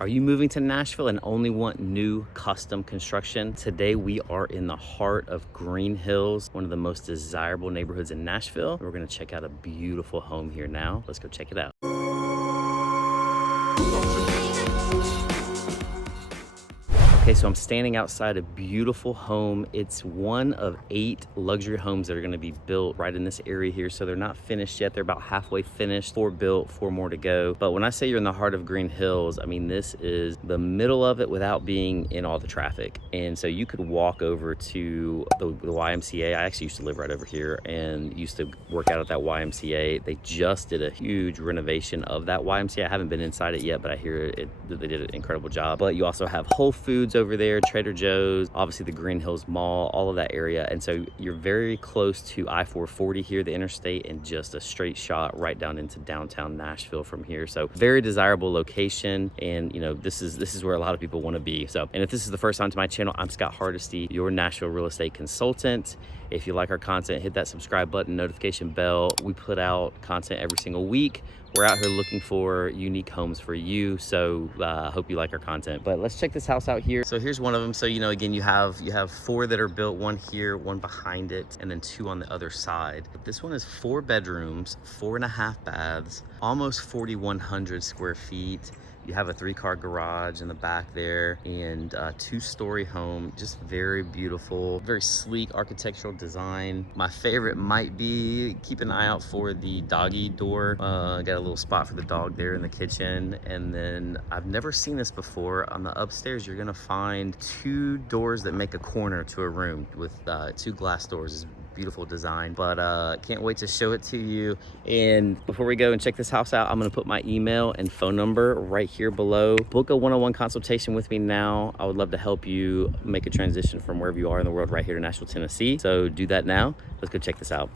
Are you moving to Nashville and only want new custom construction? Today we are in the heart of Green Hills, one of the most desirable neighborhoods in Nashville. We're gonna check out a beautiful home here now. Let's go check it out. Okay, so I'm standing outside a beautiful home. It's one of 8 luxury homes that are gonna be built right in this area here. So they're not finished yet. They're about halfway finished, 4 built, 4 more to go. But when I say you're in the heart of Green Hills, I mean, this is the middle of it without being in all the traffic. And so you could walk over to the YMCA. I actually used to live right over here and used to work out at that YMCA. They just did a huge renovation of that YMCA. I haven't been inside it yet, but I hear they did an incredible job. But you also have Whole Foods over there, Trader Joe's, obviously the Green Hills Mall, all of that area. And so you're very close to I-440 here, the interstate, and just a straight shot right down into downtown Nashville from here. So very desirable location. And you know, this is where a lot of people want to be. So, and if this is the first time to my channel, I'm Scott Hardesty, your Nashville real estate consultant. If you like our content, hit that subscribe button, notification bell. We put out content every single week. We're out here looking for unique homes for you. So I hope you like our content. But let's check this house out here. So here's one of them. So, you know, again, you have 4 that are built, 1 here, 1 behind it, and then 2 on the other side. This one is 4 bedrooms, 4.5 baths, almost 4,100 square feet. You have a 3-car garage in the back there and a 2-story home. Just very beautiful, very sleek architectural design. My favorite might be, keep an eye out for the doggy door. Got a little spot for the dog there in the kitchen. And then I've never seen this before. On the upstairs, you're gonna find 2 doors that make a corner to a room with 2 glass doors. Beautiful design, but can't wait to show it to you. And before we go and check this house out, I'm gonna put my email and phone number right here below. Book a one-on-one consultation with me now. I would love to help you make a transition from wherever you are in the world right here to Nashville, Tennessee. So do that now. Let's go check this out.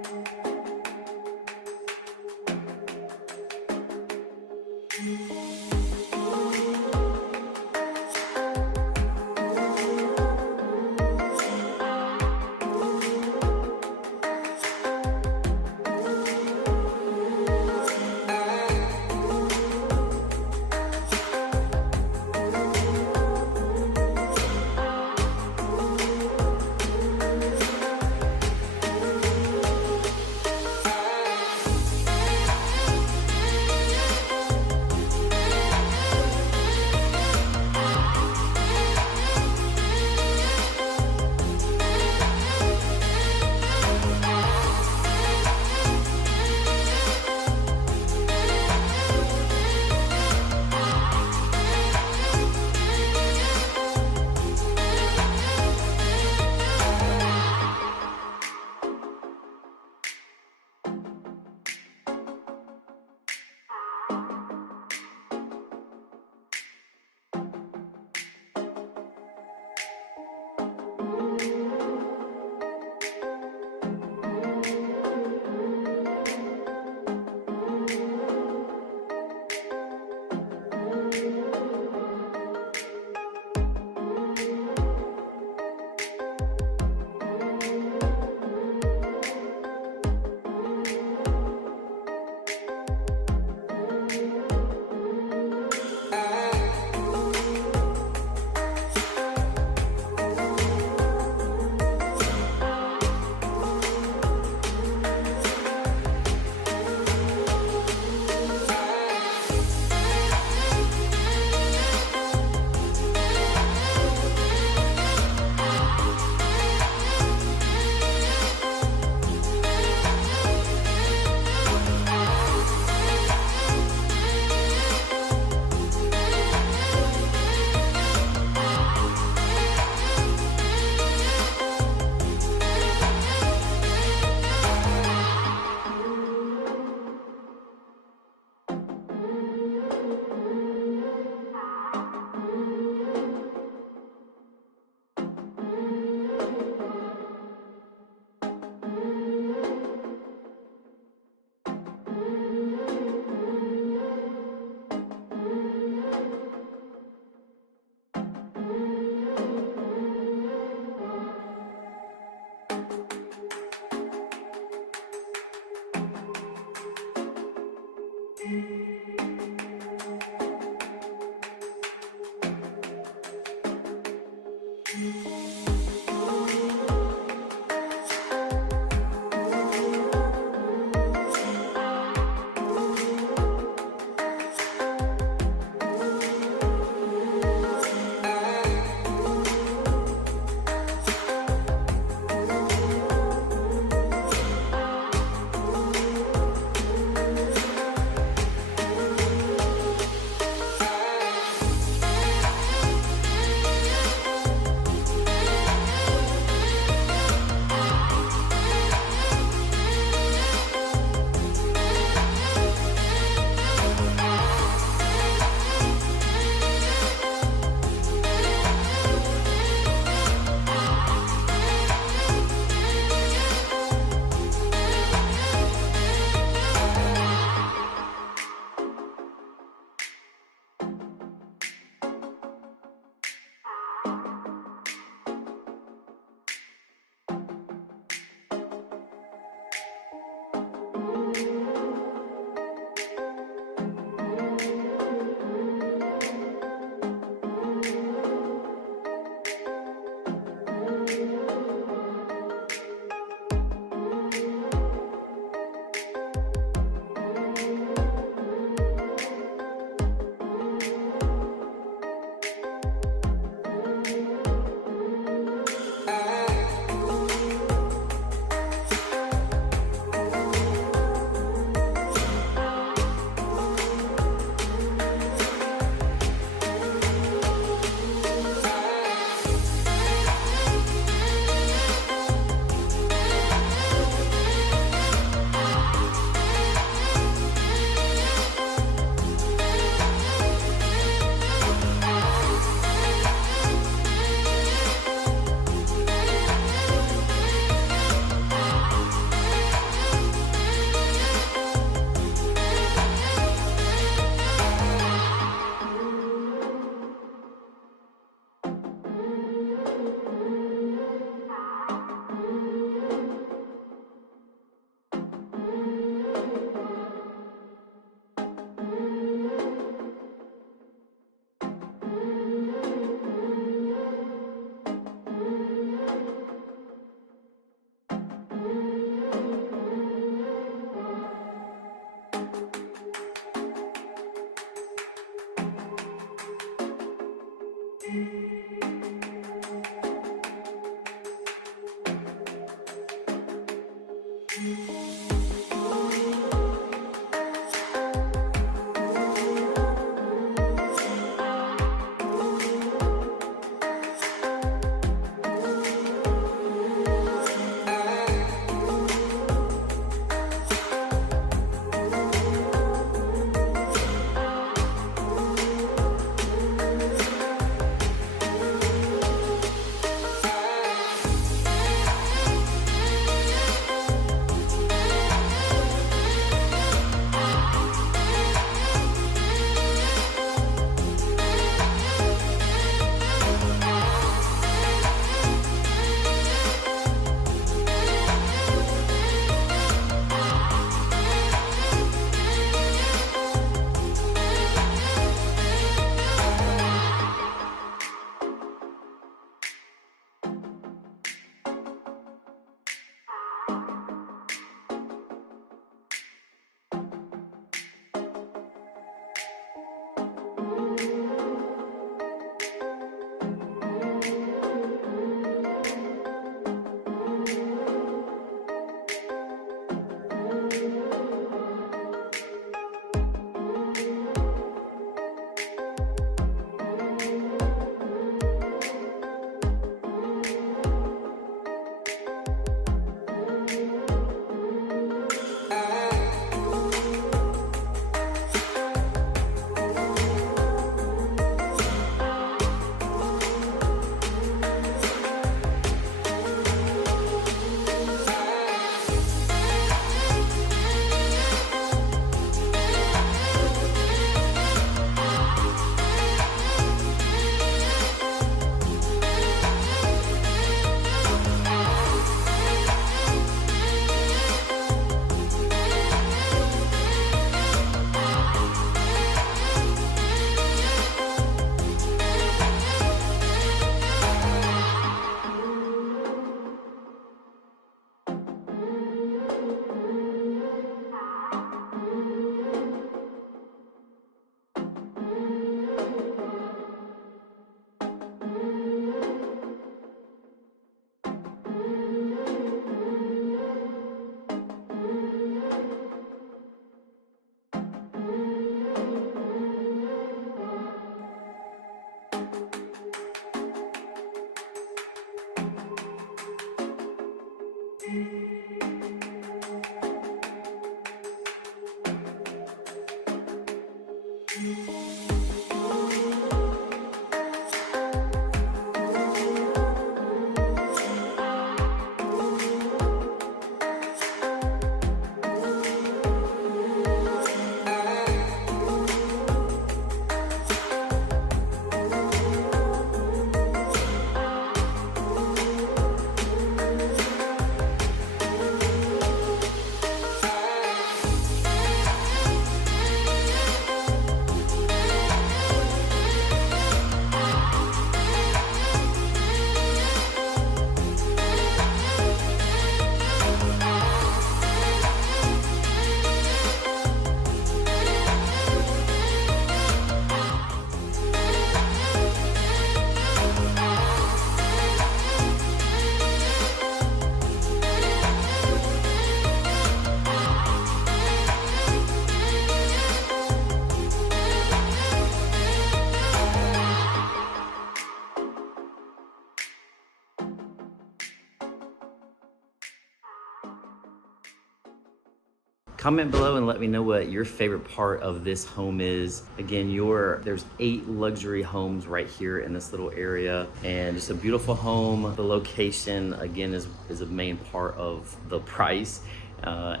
Comment below and let me know what your favorite part of this home is. Again, there's 8 luxury homes right here in this little area, and just a beautiful home. The location, again, is a main part of the price. But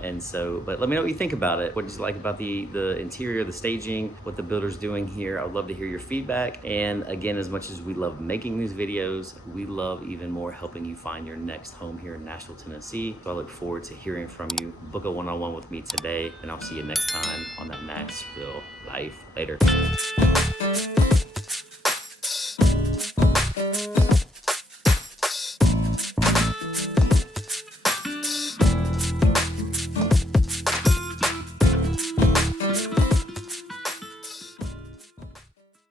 let me know what you think about it. What did you like about the interior, the staging, what the builder's doing here? I would love to hear your feedback. And again, as much as we love making these videos, we love even more helping you find your next home here in Nashville, Tennessee. So I look forward to hearing from you. Book a one-on-one with me today, and I'll see you next time on that Nashville Life. Later.